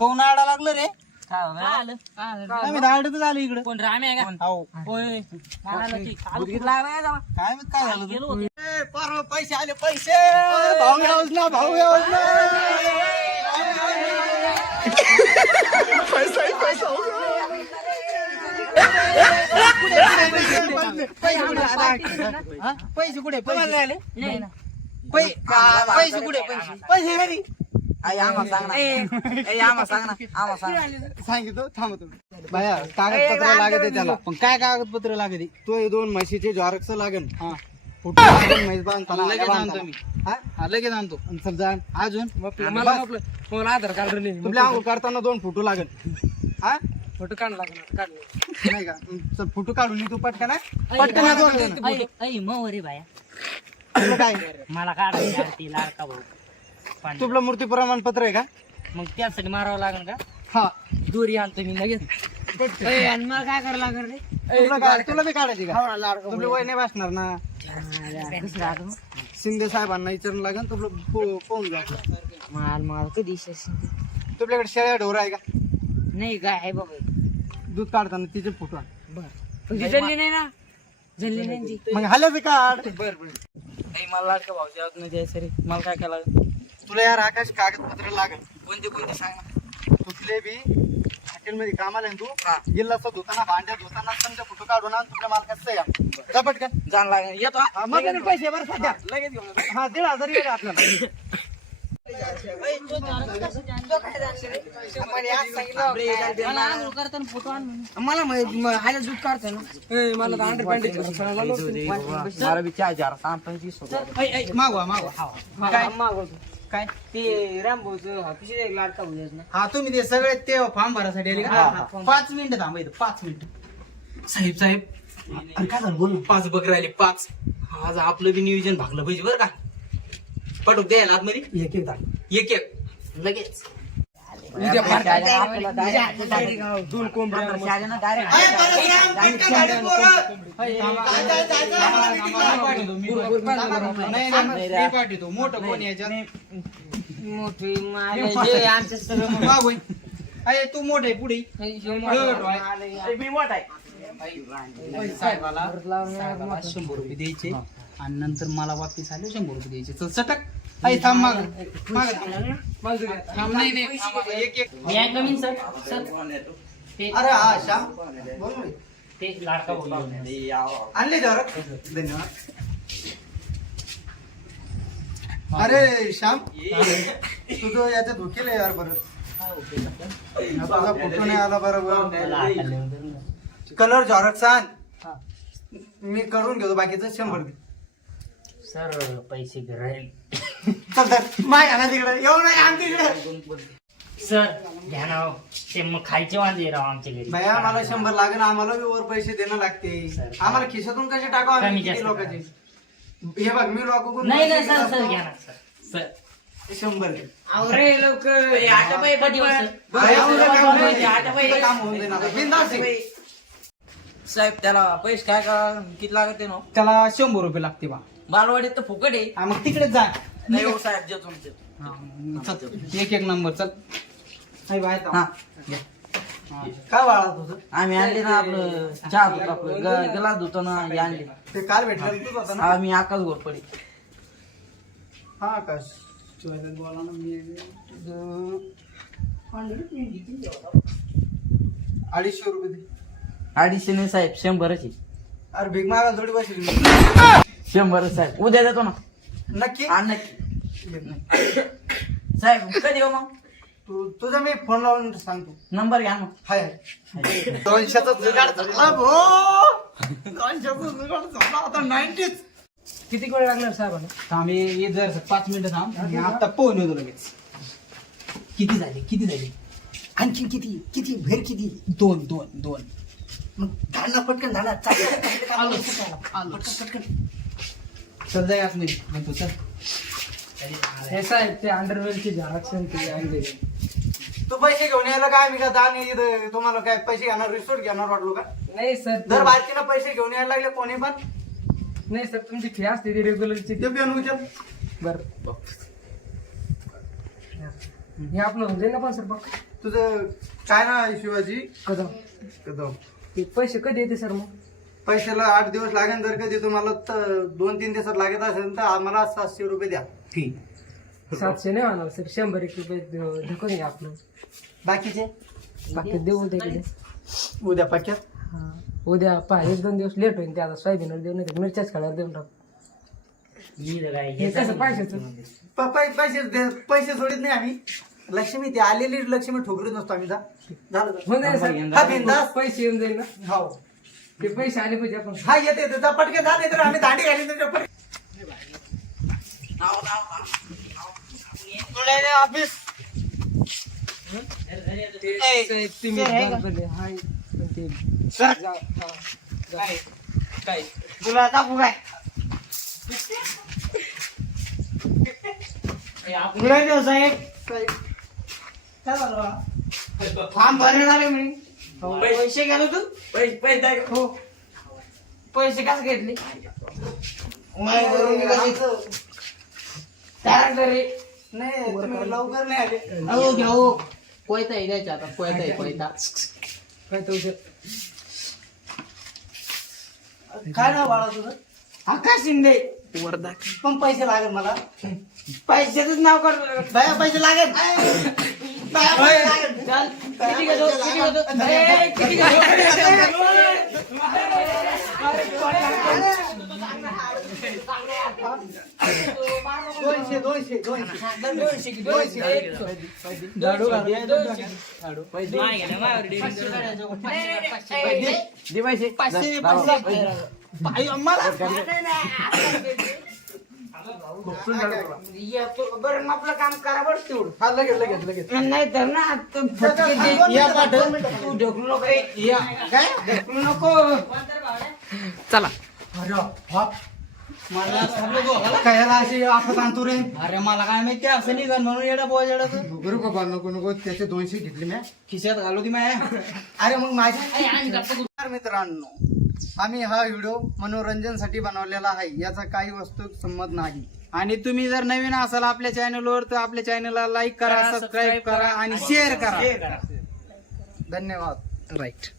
कोण आडा लागलं रे? आलं आम्ही दाडतच आलो इकडे. कोण राम आहे का? हो. होय म्हणाला की काल काय माहित काय झालं गेलो तू? होतो. परवा पैसे आले पैसे. भाऊ योजना भाऊ योजना. पैसा ही पैसा हो गया. पैसे कुठे पैसे आले? नाही ना. पैसे कुठे पैसे पैसे घरी सांगितलं थांब तुम्ही बाया कागदपत्र लागत आहे त्याला. पण काय कागदपत्र लागत आहे? तो 2 म्हशीचे झॉरक्स लागेल. हा फोटो लागेल, म्हैस बांधताना लगेच आणतो मी. हा लगेच आणतो. समजा अजून मला आधार कार्ड नाही. तुला आंघोळ करताना 2 फोटो लागेल. हा फोटो काढ लागणार नाही का? चल फोटो काढून तू पटकन पटकन 2 मवरी बाया तुला काय मला काढायची ती लाडका भाऊ. तुला मूर्ती प्रमाणपत्र आहे का? मग त्यासाठी मारावं लागेल का? हा दोरी आणतो मी लगेच. आणि मला काय करावं लागेल रे? तुला बी काढायची का? तुला वय नाही बसणार ना. शिंदे साहेबांना विचारून लागेल. तुला फोन घ्या. माल कधी तुझ्याकडे शेळ्या ढोर आहे का? नाही काय आहे बाबा. दूध काढताना तिचे फोटो आण. जल्ली नाही ना. जल्ली नाही ती. मग हल्याचं काढ. मला लाडका भाऊ जेवत नाही द्यायचं रे. मला काय करावं लागेल? तुला यार आकाश कागदपत्र लागेल. कोणते सांग ना. कुठले बी हॉटेलमध्ये कामाला आहे ना तू. गिल्लास धुताना भांड्या धुताना समजा फोटो काढून आण. तुझ्या मालकाचं या जा पटकन. जाण लागेल. येतो हा. मग आणि पैसे बरं सध्या लगेच घेऊन येतो. हा 1,500 येईल आपल्याला. मला दूध काढतो ना. मला अंडर मागवा काय मागवतो. काय ते रामभाऊचं ऑफिस लाडका भाऊ ना. हा तुम्ही ते सगळे ते फॉर्म भरासाठी आले का? 5 मिनिटं थांबा इथं 5 मिनिटं. साहेब अरे काय झालं बोल. 5 बघ राहिले 5. आज आपलं बी नियोजन भागलं पाहिजे बरं का. पटूक द्यायला आतमध्ये एक लगेच. दोन कोंबड्या मोठं कोण याच्यात मोठी आमच्या सर्व अरे तू मोठ आहे पुढे मी मोठा आहे. साहेबाला 100 रुपये द्यायचे आणि नंतर मला वापस आले 100 रुपये द्यायचे. चल सटक. थांब माग थांब. नाही एक मी आहे कमी सर. अरे हा श्याम बोल ना. ते लाडका भाऊ आणले जरा धन्यवाद. अरे श्याम तुझं याच्यात धुकेल यार बरं. तुझा फोटो नाही आला बरोबर. कलर झॉरक्स आण. मी करून घेतो बाकीचं 100 दे. सर पैसे राहील. चल माय घाला तिकडे येऊ नाही आम तिकडे. सर घ्या ना. ते मग खायचे वांदे राव आमच्या घरी. भैया मला 100 लागेल. आम्हाला बी वर पैसे देणं लागते. आम्हाला खिशातून कसे टाकावं आम्ही कमी किती जास्त लोकांचे. हे बघ मी लोक नाही सर सर घ्या ना सर. 100 दे. अरे लवकर आता पाहिजे काम होऊन जाईल आता. बिनधास्त आहे. साहेब त्याला पैसे काय का किती लागते ना. त्याला 100 रुपये लागते बा. बालवाडीत तर फुकट आहे. हा, मग तिकडेच जा. नाही हो साहेब देतो चल एक नंबर चल. बाय हा. काय बाळा तुझं? आम्ही आणले ना आपलं चहा दूध आपलं गलास धुतो ना हे आणले. ते काल भेटलं तूच होता ना. आम्ही आकाश घोरपडे. हा आकाश बोला ना. मी 250 रुपये दे. 250 नाही साहेब 100च आहे. अरे भीक मागा थोडी बसली. 100 साहेब उद्या देतो ना. नक्की हा नक्की साहेब. कधी हो मग तुझा मी फोन लावून सांगतो. नंबर घ्या मग. हाय 200चा जुगाड झाला भो. 200चा जुगाड झाला आता 90s. किती वेळ लागणार साहेबांना? थांब ये जर 5 मिनिटं थांब. मी आता पोहून येतो लगेच. किती झाले आणखी किती भेर किती? 2 मग धाडा पटकन धाडा. पटकन चल जाय आतमध्ये म्हणतो चल. हे साहेब ते अंडरवेअरची झेरॉक्स आणले. तू पैसे घेऊन यायला काय मी का दान तुम्हाला काय पैसे घेणार रिसोर्ट घेणार वाटलो का? नाही सर दर बारकीला पैसे घेऊन यायला लागले कोणी पण. नाही सर तुमची फी असते ती रेग्युलरची. ते पिऊन विचार. बरं हे आपलं होऊन जाईल ना पण सर. तुझं काय नाव आहे? शिवाजी कदम. कदम. ते पैसे कधी येते सर मग? पैशाला 8 दिवस लागेल. जर कधी तुम्हाला 2-3 दिवसात लागत असेल तर आम्हाला 700 रुपये द्या फी. 700 नाही होणार सर, 100 रुपये ढकून घ्या आपलं. बाकीचे बाकी देऊ तिकडे. उद्या पाक्यात. हा उद्या 1-2 दिवस लेट होईल ते. आता सोयाबीनवर देऊ नाही तर मिरच्याच खाल्यावर देऊन टाकू. हे कसं पैशाचं? पैसे सोडित नाही आम्ही. लक्ष्मी ती आलेली लक्ष्मी ठोकरीत नसतो आम्ही. झालं होऊन जाईल सर. हा बिंदास. पैसे येऊन जाईल ना. हो ते पैसे आले पाहिजे आपण. हा येते पटके जा, नाही तर आम्ही दांडी घालीन तुमच्या ऑफिस ते तुम्ही बरोबर आहे. हाय. पण ते जा- हा, जा. काय तुला दाखवू काय पुढे देऊ साहेब. काय झालं बा? फॉर्म भरले झाले मी. पैसे गेलो तू पैसे हो. पैसे कसं घेतले? नाही तुम्ही लवकर नाही आले. अहो घेऊ कोयता आहे द्यायचा आता. कोयता आहे कोयता. काय तो ते- काय नाव बाळा तुझं? आकाश शिंदे. वर्धा. पण पैसे लागेल मला. पैशाच नाव कर. बाया पैसे लागेल. बाया पैसे लागेल. चल किती घेतो किती घेतो ए, किती बरं आपलं काम करा बरं तेवढं. हा लगेच लगेच. नाही तर ना आता फटके दे. या पाठव. तू ढकलू नको. या काय ढकलू नको. चला. अरे बाप. मला सांगू गो. काय अशी आफत आणतो रे. अरे मला काय माहिती असं निघाल म्हणून येडा बोल येडा तू. बरं बाबा नको नको. त्याचे 200 घेतले मी. खिशात घालू ती माया. अरे मग माझ्या मित्रांनो, आम्ही हा व्हिडिओ मनोरंजनसाठी बनवलेला आहे. याचा काही वस्तू संमत नाही. आणि तुम्ही जर नवीन असाल आपल्या चॅनलवर तर आपल्या चॅनलला लाईक करा, सबस्क्राईब करा आणि शेअर करा. धन्यवाद. राईट.